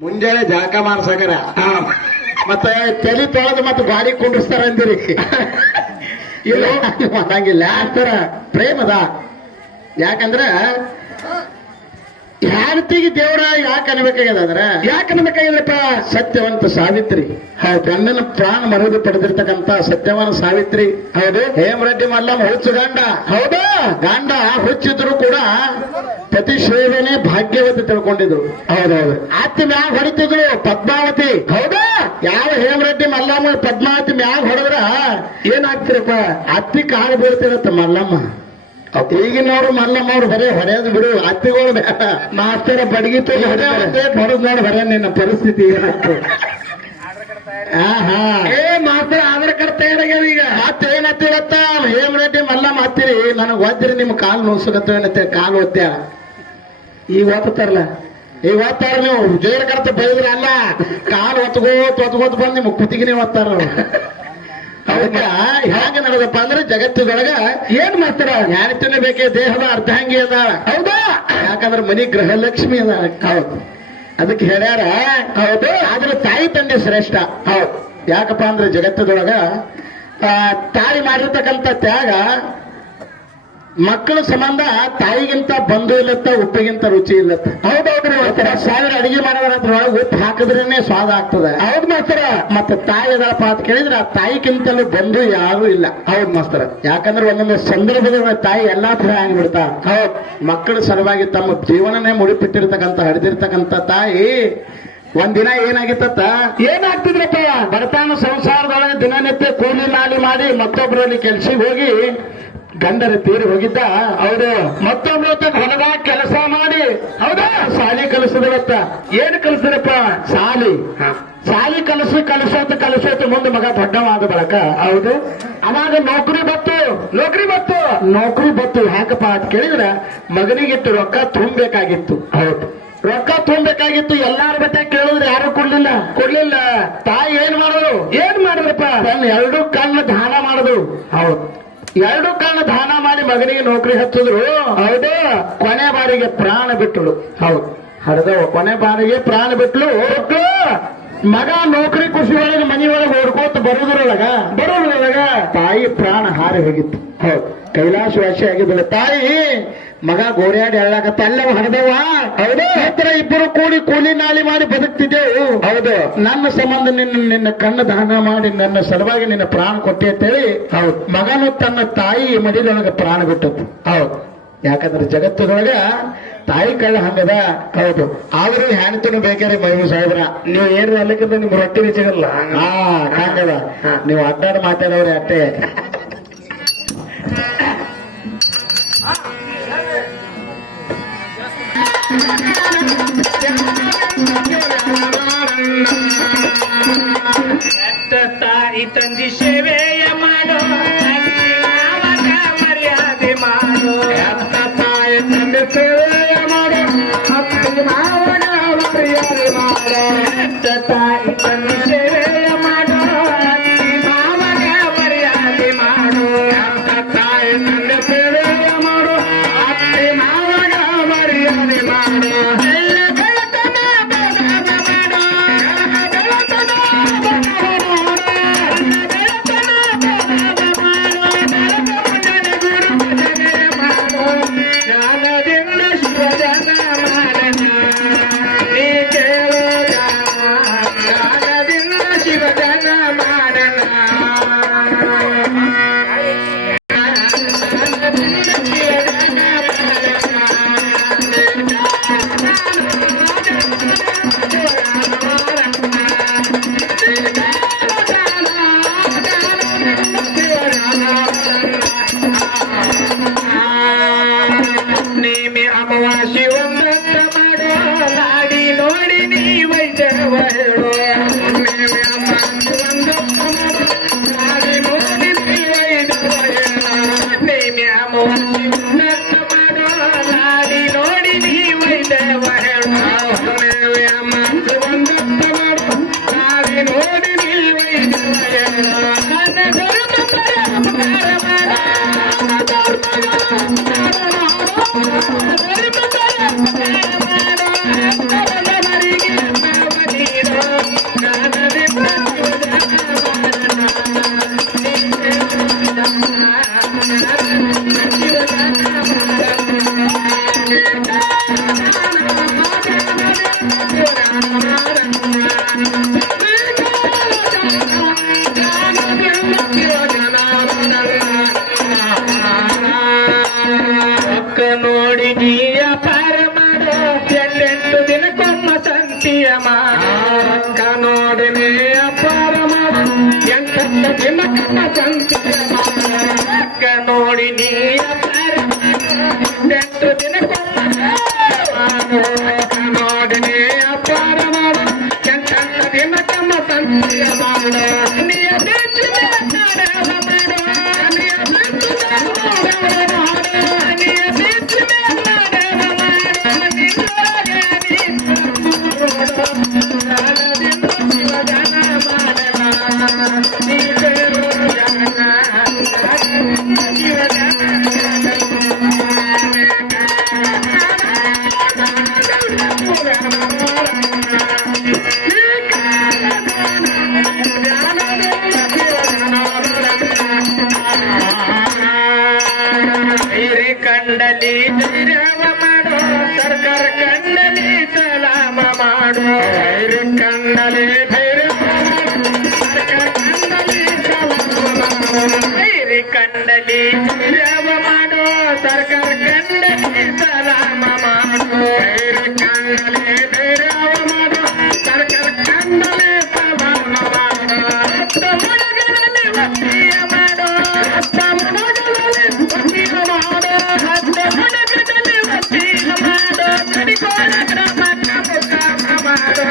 ಮುಂಜಾನೆ ಜಳಕ ಮಾಡ್ಸಕರ ಮತ್ತೆ ತಲೆ ತೊಳೆದು ಮತ್ತೆ ಗಾಡಿ ಕುಂಡಿಸ್ತಾರ ಅಂದಿರಿ ಇಲ್ಲ ಅನ್ನಂಗಿಲ್ಲ ಆತರ ಪ್ರೇಮದ ಯಾಕಂದ್ರ ಹೆಂಡತಿಗೆ ದೇವರ ಯಾಕೆ ಅನ್ಬೇಕಾಗ್ಯದ ಅಂದ್ರ ಯಾಕೆ ಅನ್ಬೇಕಾಗಿಲ್ಲಪ್ಪ ಸತ್ಯವಂತ ಸಾವಿತ್ರಿ ಗಂಡನ ಪ್ರಾಣ ಮರದು ಪಡೆದಿರ್ತಕ್ಕಂತ ಸತ್ಯವಾನ ಸಾವಿತ್ರಿ ಹೌದು ಹೇಮರೆಡ್ಡಿ ಮಲ್ಲಮ್ಮ ಹುಚ್ಚು ಗಂಡ ಹೌದು ಗಂಡ ಹುಚ್ಚಿದ್ರು ಕೂಡ ಪತಿ ಸೇವೆನೆ ಭಾಗ್ಯವತಿ ತಿಳ್ಕೊಂಡಿದ್ರು ಹೌದೌದು ಅತ್ತಿ ಮ್ಯಾಗ ಹೊಡಿತಿದ್ರು ಪದ್ಮಾವತಿ ಹೌದಾ ಯಾವ ಹೇಮರೆಡ್ಡಿ ಮಲ್ಲಮ್ಮ ಪದ್ಮಾವತಿ ಮ್ಯಾಗ ಹೊಡೆದ್ರ ಏನಾಗ್ತಿರಪ್ಪ ಅತ್ತಿ ಕಾಲು ಬೀಳ್ತಿರತ್ತ ಮಲ್ಲಮ್ಮ ಈಗಿನವ್ರು ಮಲ್ಲಮ್ಮ ಅವ್ರು ಬರೇ ಹೊಡೆಯೋದು ಬಿಡು ಅತ್ತಿಗಳು ಬೇಡ ಮಾಸ್ತರ ಬಡಗಿ ಹೊಡೆದ್ ನೋಡಿ ಬರ ನಿನ್ನ ಪರಿಸ್ಥಿತಿ ಏನಾಗ್ತದೆ ಮಾಸ್ತರ ಆಧಾರ್ ಕಾರ್ಡ್ ತಯಾರಾಗ್ಯಾವ ಈಗ ಮತ್ತೆ ಏನತ್ತಿರತ್ತ ಹೇಮರೆಡ್ಡಿ ಮಲ್ಲಮ್ಮ ಹತ್ತಿರಿ ನನಗ್ ಒದ್ದಿರಿ ನಿಮ್ ಕಾಲು ನೋಡ್ಸಕತ್ತೇನತ್ತೆ ಕಾಲು ಒತ್ತಾಳ ಈಗ ಒತ್ತಾರಲ್ಲ ಈಗ ಒತ್ತಾರ ನೀವು ಜೈಲ ಕರ್ತ ಬೈದ್ರ ಅಲ್ಲ ಕಾಲು ಒತ್ಕೋತ ಬಂದ್ ನಿಮ್ ಕುತ್ತಿಗೆನೇ ಒತ್ತಾರ ಅದಕ್ಕ ಹೇಗೆ ನಡೆದಪ್ಪ ಅಂದ್ರೆ ಜಗತ್ತಿನೊಳಗ ಏನ್ ಮಾಡ್ತಾರ ಯಾರಿತನೇ ಬೇಕೇ ದೇಹದ ಅರ್ಧಾಂಗಿ ಅದ ಹೌದಾ ಯಾಕಂದ್ರೆ ಮನಿ ಗೃಹಲಕ್ಷ್ಮಿ ಅದ ಹೌದು ಅದಕ್ಕೆ ಹೇಳ್ಯಾರ ಹೌದು ಆದ್ರೆ ತಾಯಿ ತಂದೆ ಶ್ರೇಷ್ಠ ಹೌದು ಯಾಕಪ್ಪ ಅಂದ್ರೆ ಜಗತ್ತದೊಳಗ ತಾಯಿ ಮಾಡಿರ್ತಕ್ಕಂಥ ತ್ಯಾಗ ಮಕ್ಕಳ ಸಂಬಂಧ ತಾಯಿಗಿಂತ ಬಂಧು ಇಲ್ಲತ್ತ ಉಪ್ಪಿಗಿಂತ ರುಚಿ ಇಲ್ಲತ್ತ ಹೌದೌದ್ರಿ 10,000 ಅಡಿಗೆ ಮಾಡೋದ್ರೊಳಗೆ ಉಪ್ಪು ಹಾಕಿದ್ರೇನೆ ಸ್ವಾದ ಆಗ್ತದೆ ಹೌದ್ ಮಾಸ್ತರ ಮತ್ತೆ ತಾಯಿ ಅದಪ್ಪ ಅಂತ ಕೇಳಿದ್ರೆ ಆ ತಾಯಿಗಿಂತಲೂ ಬಂಧು ಯಾರು ಇಲ್ಲ ಹೌದ್ ಮಾಸ್ತರ ಯಾಕಂದ್ರೆ ಒಂದೊಂದು ಸಂದರ್ಭದ ತಾಯಿ ಎಲ್ಲಾ ತರ ಆಗ್ಬಿಡ್ತಾರ ಹೌದ್ ಮಕ್ಕಳ ಸಲುವಾಗಿ ತಮ್ಮ ಜೀವನನೇ ಮುಡಿಪಿಟ್ಟಿರ್ತಕ್ಕಂಥ ಹಡಿದಿರ್ತಕ್ಕಂಥ ತಾಯಿ ಒಂದಿನ ಏನಾಗಿತ್ತ ಏನಾಗ್ತಿದ್ರಪ್ಪ ಬಡತಾನು ಸಂಸಾರದೊಳಗೆ ದಿನನಿತ್ಯ ಕೂಲಿ ನಾಲಿ ಮಾಡಿ ಮತ್ತೊಬ್ಬರಲ್ಲಿ ಕೆಲ್ಸಿಗೆ ಹೋಗಿ ಗಂಡರ ತೀರಿ ಹೋಗಿದ್ದ ಹೌದು ಮತ್ತೊಬ್ಬ ಹೊಲದಾಗ ಕೆಲಸ ಮಾಡಿ ಹೌದಾ ಶಾಲಿ ಕಲಿಸಿದ್ರತ್ತ ಏನ್ ಕಲಿಸಿದ್ರಪ್ಪ ಶಾಲಿ ಕಲಿಸೋತ ಮುಂದೆ ಮಗ ದೊಡ್ಡವಾದ ಬಳಕ ಹೌದು ಅವಾಗ ನೌಕರಿ ಬತ್ತು ಯಾಕಪ್ಪ ಅಂತ ಕೇಳಿದ್ರ ಮಗನಿಗಿತ್ತು ರೊಕ್ಕ ತುಂಬಬೇಕಾಗಿತ್ತು ಹೌದು ರೊಕ್ಕ ತುಂಬಬೇಕಾಗಿತ್ತು ಎಲ್ಲಾರ ಬಟ್ಟೆ ಕೇಳಿದ್ರೆ ಯಾರು ಕೊಡ್ಲಿಲ್ಲ ತಾಯಿ ಏನ್ ಮಾಡಿದ್ರಪ್ಪ ತನ್ನ 2 ಕಣ್ಣು ದಾನ ಮಾಡುದು ಹೌದು 2 ಕಣ್ಣು ದಾನ ಮಾಡಿ ಮಗನಿಗೆ ನೌಕರಿ ಹಚ್ಚಿದ್ರು ಹೌದು ಕೊನೆ ಬಾರಿಗೆ ಪ್ರಾಣ ಬಿಟ್ಟಳು ಹೌದು ಹರಿದವ ಕೊನೆ ಬಾರಿಗೆ ಪ್ರಾಣ ಬಿಟ್ಲು ಮಗ ನೌಕರಿ ಖುಷಿ ಒಳಗೆ ಮನೆಯೊಳಗೆ ಓಡ್ಕೋತ ಬರೋದ್ರೊಳಗ ತಾಯಿ ಪ್ರಾಣ ಹಾರಿ ಹೋಗಿತ್ತು ಹೌದು ಕೈಲಾಸವಾಸಿ ಆಗಿದ್ದಳು ತಾಯಿ ಮಗ ಗೋರ್ಯಾಡಿ ಹೇಳಕತ್ತ ಅಲ್ಲವ ಹರಿದವ ಹೌದು ಹತ್ರ ಇಬ್ಬರು ಕೂಲಿ ನಾಲಿ ಮಾಡಿ ಬದುಕ್ತಿದ್ದೆವು ಹೌದು ನನ್ನ ಸಂಬಂಧ ನಿನ್ನ ಕಣ್ಣು ದಾನ ಮಾಡಿ ನನ್ನ ಸಲುವಾಗಿ ನಿನ್ನ ಪ್ರಾಣ ಕೊಟ್ಟೆ ಅಂತೇಳಿ ಹೌದು ಮಗನು ತನ್ನ ತಾಯಿ ಮಡಿಲೊಳಗೆ ಪ್ರಾಣ ಬಿಟ್ಟದ್ದು ಹೌದು ಯಾಕಂದ್ರೆ ಜಗತ್ತಿನೊಳಗ ತಾಯಿ ಕಳ್ಳ ಹಂಗದ ಹೌದು ಆದ್ರೂ ಹೆಣ್ತನು ಬೇಕಾರೆ ಮೈಮು ಸಾಹೇಬ್ರ ನೀವು ಏನು ಅಲ್ಲಕ್ಕಿಂತ ನಿಮ್ ರೊಟ್ಟಿ ಸಿಗಲ್ಲ ಹಂಗದ ನೀವು ಅಡ್ಡಾಡ ಮಾತಾಡೋರೆ ಅಟ್ಟೆ ತಾಯಿ ತಂದಿ ಸೇವೆಯ ಮಾಡೋ ಮರ್ಯಾದೆ ಮಾಡೋ ತಾಯಿ ತಂದೆ ಸೇವೆಯ ಮಾಡೋ ಮಾವನ ಮರ್ಯಾದೆ ಮಾಡೋ ತಾಯಿ ತಂದೆ ಸೇವೆಯ ಮಾಡೋ ಮಾವನ ಮರ್ಯಾದೆ ಮಾಡೋ ತಾಯಿ ತಂದೆ ಸೇವೆಯ ಮಾಡೋ ಅತ್ತೆ ಮಾವನ ಮರ್ಯಾದೆ ಮಾಡೋ ಒಕ್ಕ ನೋಡಿ ನೀಯ ಪಾರ ಮಾಡೋ ಎಲ್ಲೆಂಟು ದಿನಕ್ಕೊಮ್ಮ ಸಂತಿಯ ಮಾಡೋ ಒಕ್ಕ ನೋಡಿ ನೀಯ ಪಾರ ಮಾಡೋ ಎಂಟೆಂಟು ದಿನಕ್ಕೊಮ್ಮ ಸಂತಿಯ ಮಾಡೋ ಒಕ್ಕ ನೋಡಿ ನೀಯ ಪಾರ ಎಂಟೆಂಟು ದಿನಕ್ಕೊಮ್ಮ ಮಾಡೋ ಒಕ್ಕ ನೋಡಿ ನೀಯ ಪಾರ ಮಾಡೋ ಎಂಟೆಂಟು ದಿನಕ್ಕೊಮ್ಮ ಸಂತಿಯ ಮಾಡೋ ನೀಯ ಬೆಚ್ಚ ಮಾಡವ ಮಾಡೋ ನೀಯ ಬೆಚ್ಚ ಕಂಡಲಿ ಧೈರ್ಯವ ಮಾಡೋ ಸರ್ಕಾರ ಕಂಡಲಿ ಸಲಾಮ ಮಾಡೋ ಕಂಡಲಿ ಧೈರ್ಯ ಸರ್ಕಾರ ಕಂಡಲಿ ಕಂಡಲಿ ಧೈರ್ಯವ ಮಾಡೋ ಸರ್ಕಾರ ಕಂಡಲಿ ಸಲಾಮ ಮಾಡೋ ಕಂಡಲಿ ಧೈರ್ಯವ ಮಾಡೋ ಸರ್ಕಾರ ಕಂಡಲಿ ಸಲಾಮ ಮಾಡೋ ಹುಡುಗರಲ್ಲಿ ವಸ್ತಿಯ ಮಾಡೋ ಹುಡುಗರಲ್ಲಿ ವಸ್ತಿಯ ಮಾಡೋ ಹುಡುಗರಲ್ಲಿ ವಸ್ತಿಯ ಮಾಡೋ ಕಡಿಕೋಳ ಗ್ರಾಮ ಮಾಡೋ